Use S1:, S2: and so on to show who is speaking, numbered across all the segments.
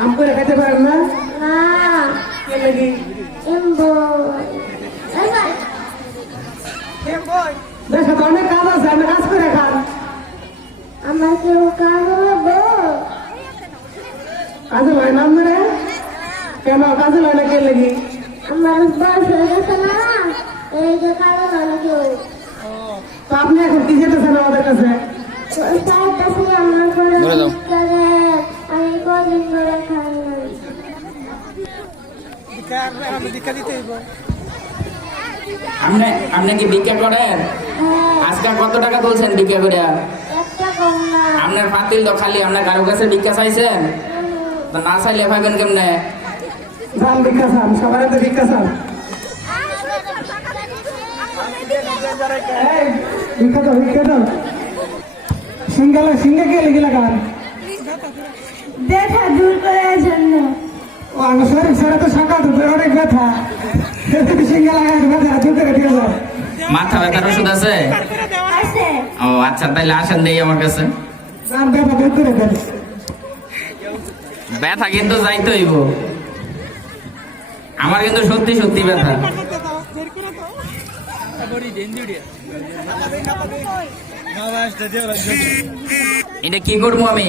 S1: আম করে খেতে পারেন না?
S2: না
S1: কে লাগি? দেখো তো অনেক কাজ আছে আপনি কাজ করে খান।
S2: আমার কেউ কাজ হব
S1: কাজে হয় না আপনারা কেন কাজে হয় না কে লাগি?
S2: আমার বয়স হয়ে গেছে না এই যে কাজ হলো কেউ
S1: তো আপনি এখন কি যেতেছেন আমাদের কাছে?
S3: আপনি আপনি কি ভিক্ষা করেন?
S2: হ্যাঁ।
S3: আজকাল কত টাকা তুলছেন ভিক্ষা করে? আপনার পাতিল তো খালি আপনার কারও কাছে ভিক্ষা চাইছেন? তো না চাইলে পাইবেন কেমনে?
S1: যান ভিক্ষা চান সবাই তো ভিক্ষা চান। এই, ভিক্ষা ভিক্ষা দাও। সিঙ্গালা সিঙ্গা কে লেগে লাগান?
S2: ব্যথা দূর করার
S1: তো অনেক ব্যথা সিঙ্গা লাগায় ব্যথা দূর করে দিয়ে যাও
S3: মাথা ব্যথার ওষুধ আছে?
S2: আছে।
S3: ও আচ্ছা তাইলে আসেন দেই আমার কাছে।
S1: যান ব্যথা দূর করে দেন
S3: ব্যথা কিন্তু যাইতে হইব। আমার কিন্তু সত্যি সত্যি ব্যথা। এটা কি করব আমি?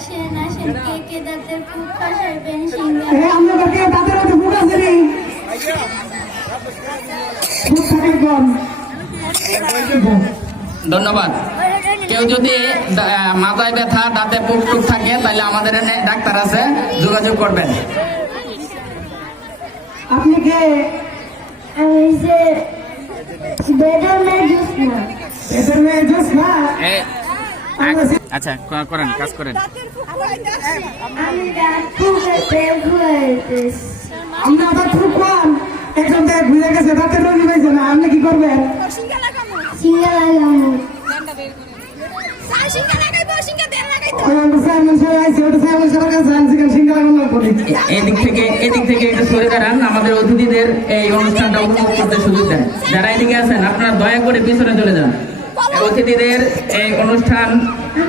S2: আসেন আসেন কে কে
S1: আমরা
S3: ধন্যবাদ। কেউ যদি মাথায় ব্যথা দাঁতে পুক টুক থাকে তাহলে আমাদের ডাক্তার আছে যোগাযোগ করবেন।
S1: আপনি কে?
S2: আমি যে বেদনের জুস না
S1: এদের মেয়ে জোস না
S3: আচ্ছা করেন কাজ করেন।
S2: আমি
S1: আমরা একজন গেছে রোগী হয়েছে না আপনি কি করবেন?
S2: সিঙ্গা
S3: এদিক থেকে এদিক থেকে একটু সরে দাঁড়ান আমাদের অতিথিদের এই অনুষ্ঠানটা উপভোগ করতে সুযোগ দেন। যারা এদিকে আছেন আপনারা দয়া করে পিছনে চলে যান। অতিথিদের এই অনুষ্ঠান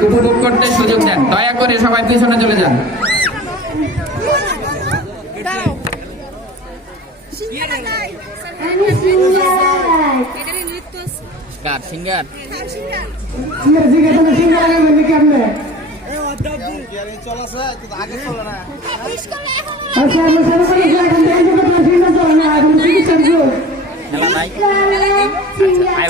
S3: উপভোগ করতে সুযোগ দেন। দয়া করে সবাই পিছনে চলে যান। সিঙ্গার।
S1: সিঙ্গা জিজ্ঞেস করে সিঙ্গা লাগাবেন নাকি আপনি আমরা সবাই বলি যে এখন থেকে যে কথা সিঙ্গা চলে না এখন চিকিৎসার যুগ
S3: খেলা নাই।
S2: সিঙ্গা
S3: আয়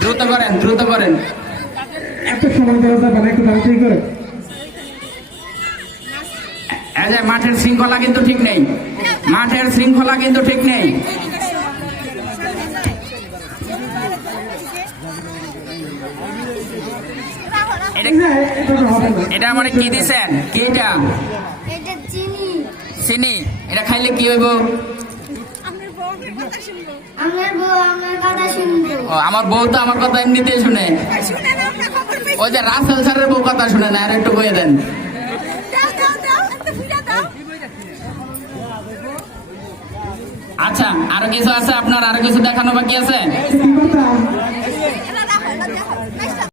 S3: দ্রুত করেন দ্রুত করেন।
S1: এত সময় দেওয়া যাবে না একটু তাড়াতাড়ি করে।
S3: মাঠের শৃঙ্খলা কিন্তু ঠিক নেই। মাঠের শৃঙ্খলা কিন্তু ঠিক নেই। এটা আমার কি দিছেন? কি এটা?
S2: এটা চিনি।
S3: চিনি। এটা খাইলে কি হইব
S2: আমার বউ আমার কথা শুনব
S3: ও আমার বউ তো আমার কথা এমনিতেই শুনে। ওই যে রাসেল স্যারের বউ কথা শুনে না আর একটু বয়ে দেন। আচ্ছা আরও কিছু আছে আপনার? আরও কিছু দেখানো বাকি আছে?